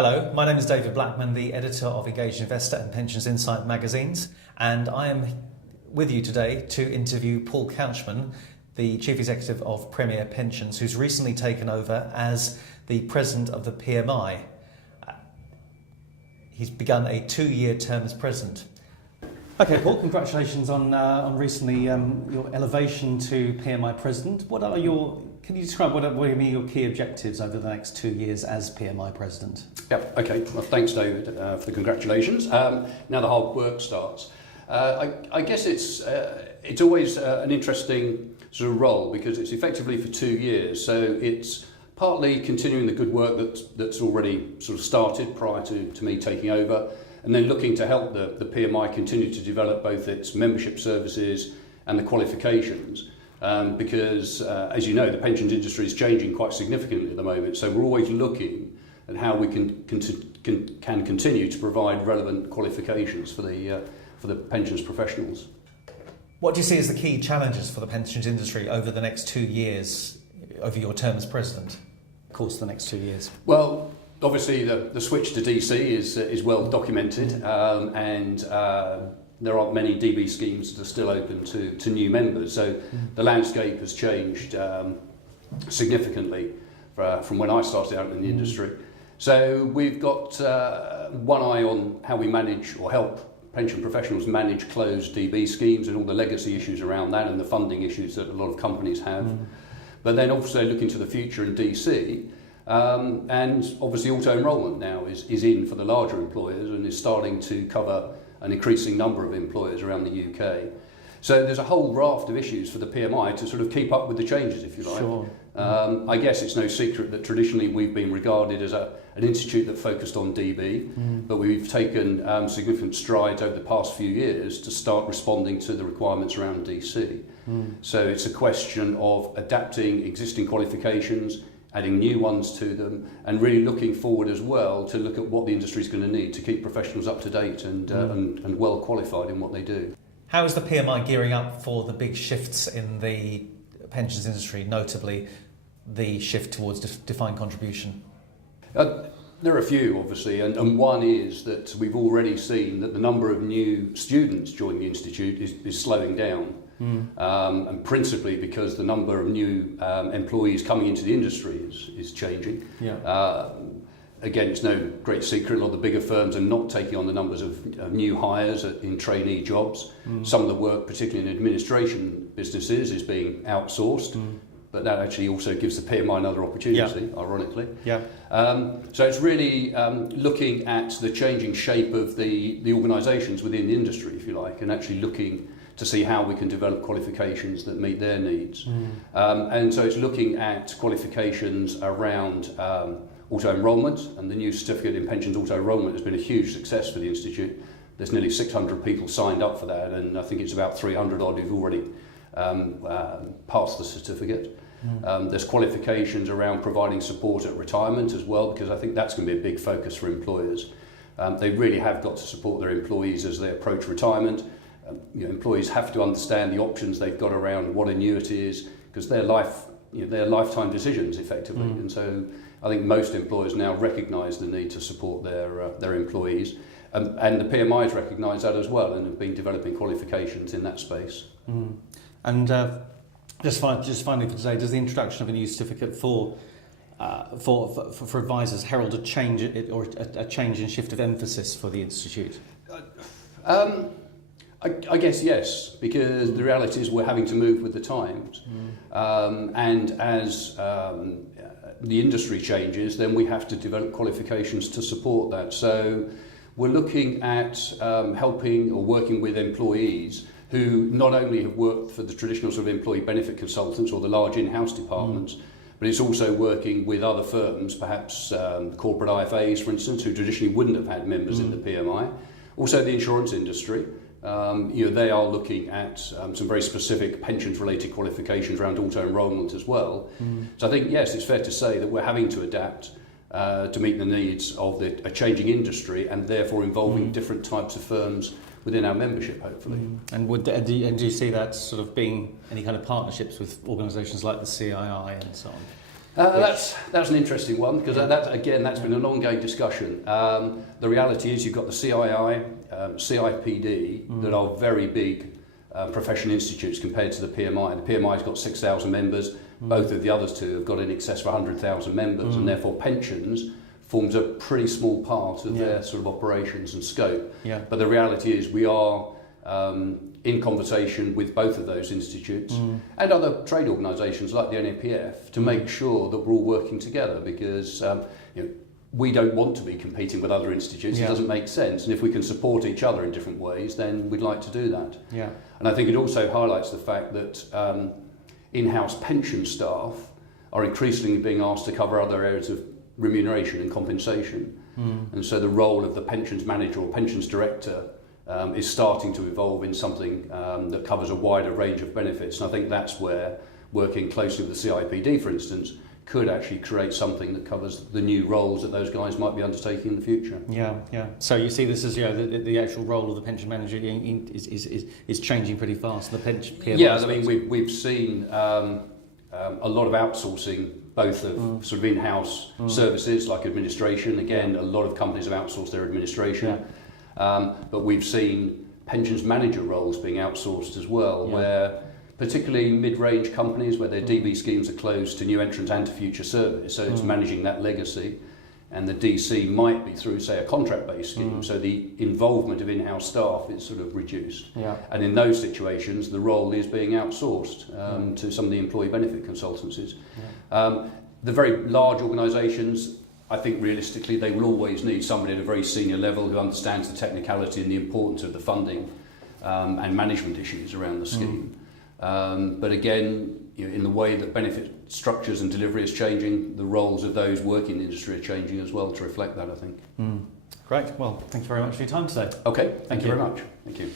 Hello, my name is David Blackman, the editor of Engaged Investor and Pensions Insight magazines, and I am with you today to interview Paul Couchman, the Chief Executive of Premier Pensions, who's recently taken over as the President of the PMI. He's begun a 2-year term as President. Okay, Paul, congratulations on recently your elevation to PMI President. Can you describe what are your key objectives over the next 2 years as PMI President? Yep, okay. Well, thanks, David, for the congratulations. Now the hard work starts. I guess it's always an interesting sort of role because it's effectively for 2 years. So it's partly continuing the good work that's already sort of started prior to me taking over, and then looking to help the PMI continue to develop both its membership services and the qualifications. Because, as you know, the pensions industry is changing quite significantly at the moment. So we're always looking at how we can continue to provide relevant qualifications for the pensions professionals. What do you see as the key challenges for the pensions industry over the next 2 years, over your term as President? Of course, the next 2 years. Well, obviously the switch to DC is well documented, and there aren't many DB schemes that are still open to new members. So the landscape has changed significantly from when I started out in the industry. So we've got one eye on how we manage or help pension professionals manage closed DB schemes and all the legacy issues around that and the funding issues that a lot of companies have. But then also looking to the future in DC, and obviously auto-enrolment now is in for the larger employers and is starting to cover an increasing number of employers around the UK. So there's a whole raft of issues for the PMI to sort of keep up with the changes, if you like. Sure. I guess it's no secret that traditionally we've been regarded as an institute that focused on DB, but we've taken significant strides over the past few years to start responding to the requirements around DC. So it's a question of adapting existing qualifications, adding new ones to them, and really looking forward as well to look at what the industry is going to need to keep professionals up to date and well qualified in what they do. How is the PMI gearing up for the big shifts in the pensions industry, notably the shift towards defined contribution? There are a few, obviously, and one is that we've already seen that the number of new students joining the Institute is slowing down. And principally because the number of new employees coming into the industry is changing. Again, it's no great secret, a lot of the bigger firms are not taking on the numbers of new hires in trainee jobs. Some of the work, particularly in administration businesses, is being outsourced, but that actually also gives the PMI another opportunity, ironically. So it's really looking at the changing shape of the organisations within the industry, if you like, and actually looking to see how we can develop qualifications that meet their needs. And so it's looking at qualifications around auto-enrolment, and the new certificate in pensions auto-enrolment has been a huge success for the Institute. There's nearly 600 people signed up for that, and I think it's about 300 odd who've already passed the certificate. There's qualifications around providing support at retirement as well, because I think that's going to be a big focus for employers. They really have got to support their employees as they approach retirement. Employees have to understand the options they've got around what annuity is, because they're lifetime decisions effectively. And so I think most employers now recognise the need to support their employees, and the PMI's recognise that as well and have been developing qualifications in that space. And just finally for today, does the introduction of a new certificate for advisors herald a change or a change and shift of emphasis for the Institute? I guess yes, because the reality is we're having to move with the times, and as the industry changes, then we have to develop qualifications to support that. So we're looking at helping or working with employees who not only have worked for the traditional sort of employee benefit consultants or the large in-house departments, but it's also working with other firms, perhaps corporate IFAs, for instance, who traditionally wouldn't have had members in the PMI. Also the insurance industry. They are looking at some very specific pensions-related qualifications around auto-enrolment as well. So I think, yes, it's fair to say that we're having to adapt to meet the needs of a changing industry and therefore involving different types of firms within our membership, hopefully. And do you see that sort of being any kind of partnerships with organisations like the CII and so on? That's an interesting one because that's been an ongoing discussion. The reality is you've got the CII, CIPD that are very big professional institutes compared to the PMI. The PMI's got 6,000 members. Both of the others two have got in excess of 100,000 members, and therefore pensions forms a pretty small part of their sort of operations and scope. Yeah. But the reality is we are in conversation with both of those institutes and other trade organisations like the NAPF to make sure that we're all working together, because we don't want to be competing with other institutes. It doesn't make sense, and if we can support each other in different ways, then we'd like to do that. Yeah. And I think it also highlights the fact that in-house pension staff are increasingly being asked to cover other areas of remuneration and compensation, and so the role of the pensions manager or pensions director is starting to evolve in something that covers a wider range of benefits. And I think that's where working closely with the CIPD, for instance, could actually create something that covers the new roles that those guys might be undertaking in the future. Yeah, yeah. So you see this as the actual role of the pension manager is changing pretty fast. The pension PMI. Yeah, I mean we've seen a lot of outsourcing, both of sort of in-house services like administration. Again, a lot of companies have outsourced their administration. But we've seen pensions manager roles being outsourced as well, where particularly mid-range companies where their DB schemes are closed to new entrants and to future service, so it's managing that legacy, and the DC might be through, say, a contract-based scheme, so the involvement of in-house staff is sort of reduced. And in those situations, the role is being outsourced to some of the employee benefit consultancies. The very large organisations, I think realistically they will always need somebody at a very senior level who understands the technicality and the importance of the funding and management issues around the scheme. But again, in the way that benefit structures and delivery is changing, the roles of those working in the industry are changing as well to reflect that, I think. Great. Well, thank you very much for your time today. Okay, thank you very much. Thank you.